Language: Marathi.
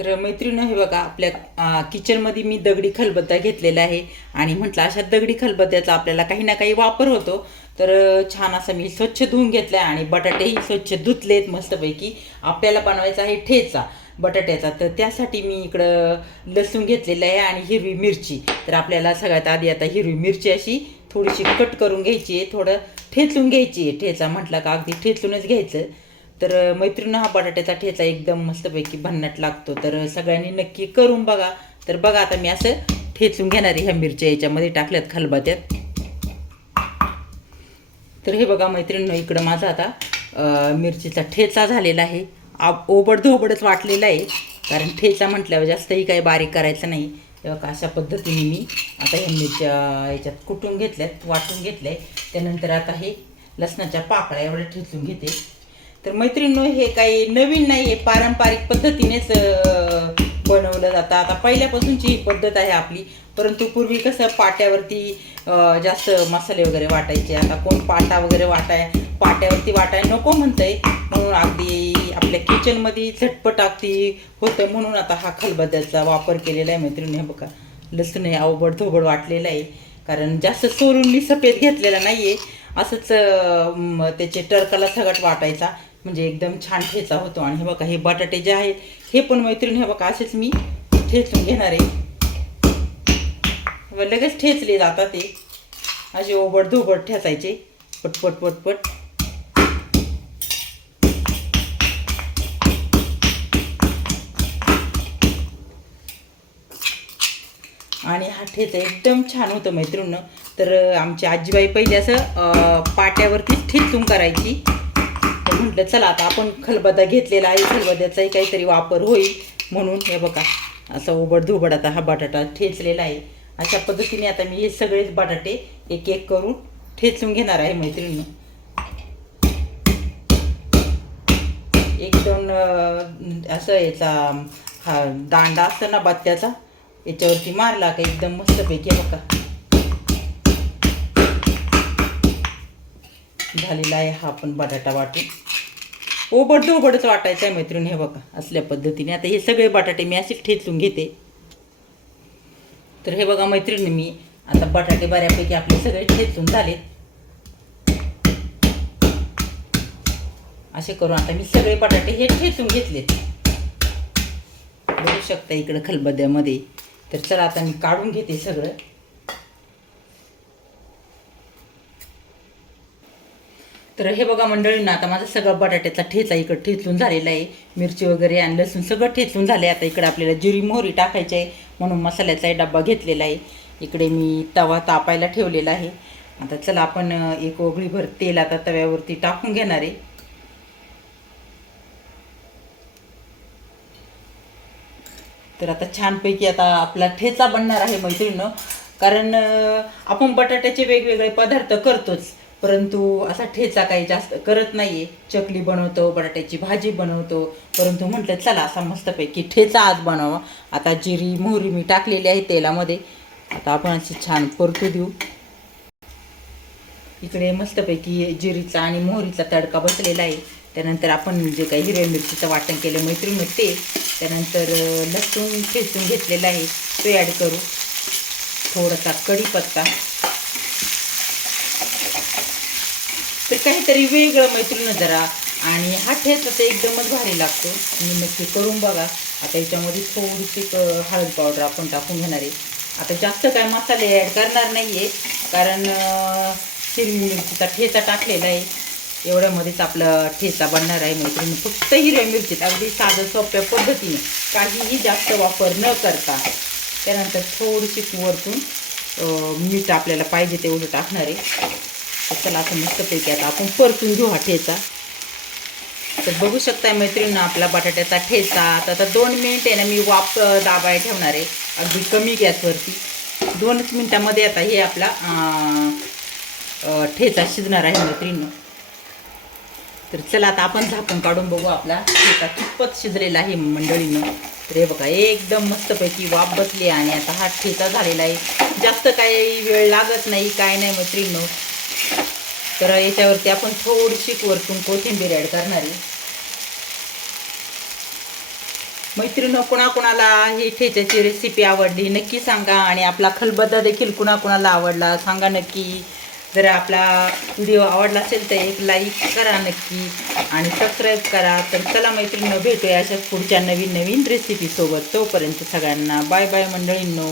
तर मैत्रिणी हे बघा आपल्या किचनमध्ये मी दगडी खलबत्ता घेतलेला आहे आणि म्हटलं अशा दगडी खलबत्त्याचा आपल्याला काही ना काही वापर होतो. तर छान असं मी स्वच्छ धुवून घेतलं आहे आणि बटाटेही स्वच्छ धुतलेत मस्तपैकी. आपल्याला बनवायचा आहे ठेचा बटाट्याचा. तर त्यासाठी मी इकडं लसूण घेतलेलं आहे आणि हिरवी मिरची. तर आपल्याला सगळ्यात आधी आता हिरवी मिरची अशी थोडीशी कट करून घ्यायची आहे, थोडं ठेचून घ्यायची आहे. ठेचा म्हटलं का अगदी ठेचूनच घ्यायचं. तर मैत्रिणी हा बटाट्याचा ठेचा एकदम मस्तपैकी भन्नाट लागतो. तर सगळ्यांनी नक्की करून बघा. तर बघा आता मी असं ठेचून घेणार आहे. ह्या मिरच्या याच्यामध्ये टाकल्यात खलबत्त्यात. तर हे बघा मैत्रिणी इकडं माझा आता मिरचीचा ठेचा झालेला आहे. ओबडधोबडच वाटलेला आहे, कारण ठेचा म्हटल्यावर जास्तही काही बारीक करायचं नाही. तेव्हा अशा पद्धतीने मी आता ह्या मिरच्या याच्यात कुटून घेतल्यात, वाटून घेतल्या. त्यानंतर आता हे लसणाच्या पाकळ्या एवढ्या ठेचून घेते. तर मैत्रिणी हे काही नवीन नाही आहे, पारंपरिक पद्धतीनेच बनवलं जातं. आता पहिल्यापासूनची ही पद्धत आहे आपली. परंतु पूर्वी कसं पाट्यावरती जास्त मसाले वगैरे वाटायचे. आता कोण पाट्यावरती वाटाय नको म्हणतंय, म्हणून अगदी आपल्या किचनमध्ये झटपट अगदी होतं. म्हणून आता हा खलबत्त्याचा वापर केलेला आहे मैत्रिणी. हे बघा लसूण आहे अवबड धोबड वाटलेलं आहे, कारण जास्त सोलून मी सफेद घेतलेला नाही आहे. असंच त्याचे टरकाला सगट वाटायचा, म्हणजे एकदम छान ठेचा होतो. आणि हे बघा हे बटाटे जे आहेत हे पण मैत्रिणी हे बघा असेच मी ठेचून घेणार आहे. लगेच ठेचले जातात ते असे ओबड धोबड ठेचायचे पटपट पटपट. आणि हा ठेचा एकदम छान होतं मैत्रिणी. तर आमची आजीबाई पहिले असं पाट्यावरतीच ठेचून करायची. तर म्हटलं चला आता आपण खलबत्ता घेतलेला आहे, खलबत्त्याचाही काहीतरी वापर होईल म्हणून. हे बघा असं ओबड धोबड आता हा बटाटा ठेचलेला आहे. अशा पद्धतीने आता मी हे सगळेच बटाटे एक एक करून ठेचून घेणार आहे मैत्रिणी. एक दोन असं याचा हा दांडा असतो ना बत्त्याचा, याच्यावरती मारला का एकदम मस्तपैकी बघा झालेला आहे हा पण बटाटा वाटून. ओबड धोबडच वाटायचं आहे मैत्रिणी. हे बघा असल्या पद्धतीने आता हे सगळे बटाटे मी असे ठेचून घेते. तर हे बघा मैत्रिणी मी आता बटाटे बऱ्यापैकी आपले सगळे ठेचून झालेत. असे करून आता मी सगळे बटाटे हे ठेचून घेतलेत, बघू शकता इकडं खलबत्त्यामध्ये. तर चला आता मी काढून घेते सगळं. तर हे बघा मंडळींना आता माझा सगळा बटाट्याचा ठेचा इकडं ठेचून झालेला आहे. मिरची वगैरे आणि लसूण सगळं ठेचून झाले. आता इकडे आपल्याला जिरी मोहरी टाकायची आहे, म्हणून मसाल्याचा डब्बा घेतलेला आहे. इकडे मी तवा तापायला ठेवलेला आहे. आता चला आपण एक ओघळीभर तेल आता तव्यावरती टाकून घेणार आहे. तर आता छानपैकी आता आपला ठेचा बनणार आहे मैत्रिणींनो. कारण आपण बटाट्याचे वेगवेगळे पदार्थ करतोच, परंतु असा ठेचा काही जास्त करत नाही आहे. चकली बनवतो, बटाट्याची भाजी बनवतो, परंतु म्हटलं चला असा मस्तपैकी ठेचा आज बनवा. आता जिरी मोहरी मी टाकलेली आहे तेलामध्ये. आता आपण अशी छान परतू देऊ. इकडे मस्तपैकी जिरीचा आणि मोहरीचा तडका बसलेला आहे. त्यानंतर आपण जे काही हिरव्या मिरचीचं वाटण केलं मैत्रिणी ते, त्यानंतर लसूण ठेचून घेतलेला आहे ते ॲड करू. थोडासा कढीपत्ता. तर काहीतरी वेगळं मैत्रिणी जरा. आणि हा ठेचा तर एकदमच भारी लागतो, मी नक्की करून बघा. आता याच्यामध्ये थोडीशी हळद पावडर आपण टाकून घेणार आहे. आता जास्त काय मसाले ॲड करणार नाही आहे, कारण हिरवी मिरचीचा ठेचा टाकलेला आहे. एवढ्यामध्येच आपला ठेचा बनणार आहे मैत्रिणी. फक्त हिरव्या मिरचीत अगदी साधं सोप्या पद्धतीने, काहीही जास्त वापर न करता. त्यानंतर थोडीशी वरतून मीठ आपल्याला पाहिजे तेवढं टाकणार आहे. तर चला असं मस्तपैकी आता आपण परतून घेऊ हा ठेचा. तर बघू शकता मैत्रिणींना आपला बटाट्याचा ठेचा आता 2 मिनिट आहे ना मी वाफ दाबाय ठेवणार आहे अगदी कमी गॅसवरती. 2च मिनिटामध्ये आता हे आपला ठेचा शिजणार आहे मैत्रिणींनो. तर चला आता आपण झाकून काढून बघू आपला ठेचा कितपत शिजलेला आहे मंडळींनो. तर हे बघा एकदम मस्तपैकी वाफ बसली आणि आता हा ठेचा झालेला आहे. जास्त काही वेळ लागत नाही, काय नाही मैत्रिणींनो. तर याच्यावरती आपण थोडीशी वरतून कोथिंबीर ॲड करणार आहे. मैत्रिणी कोणाकोणाला ही ठेच्याची रेसिपी आवडली नक्की सांगा आणि आपला खलबत्ता देखील कुणाकोणाला आवडला सांगा नक्की. जर आपला व्हिडिओ आवडला असेल तर एक लाईक करा नक्की आणि सबस्क्राईब करा. तर चला मैत्रिणींनो, भेटूया अशाच पुढच्या नवीन नवीन रेसिपीसोबत. तोपर्यंत सगळ्यांना बाय बाय मंडळींनो.